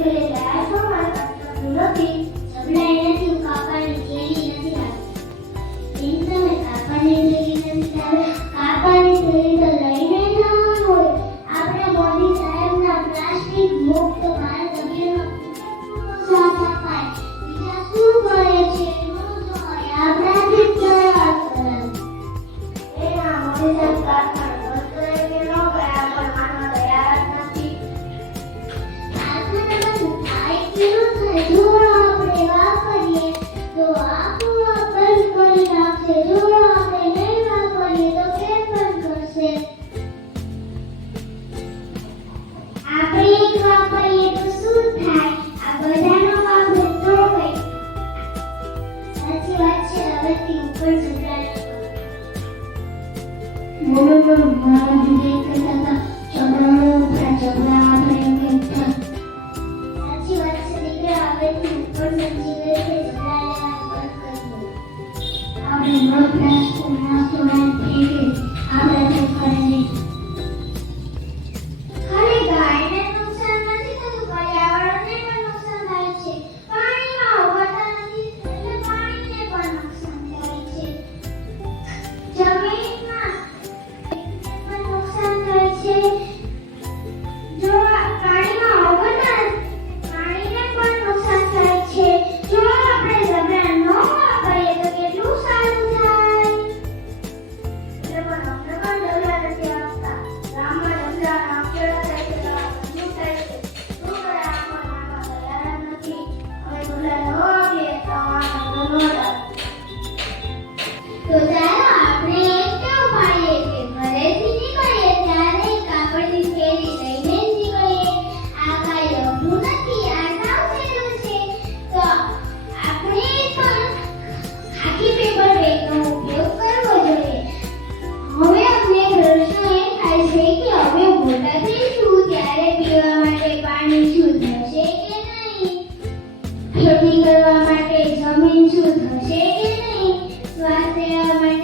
જોડે તરાશો આપણે મોદી સાહેબના મુક્ત શું કરે છે એનું તો આપણાથી જ મમ્મી પણ મારા દીદી કહેતા હતા છોકરાઓ મોટા છોકરા આપણે કહેતા સાચી વાત છે દીકરા આપણે પણ સમજી ગઈ છે છોકરા આપણે બહુ પ્રયાસ કરવાનો પ્રયાસ કરીએ Cheguei no índio, vai ter a mãe.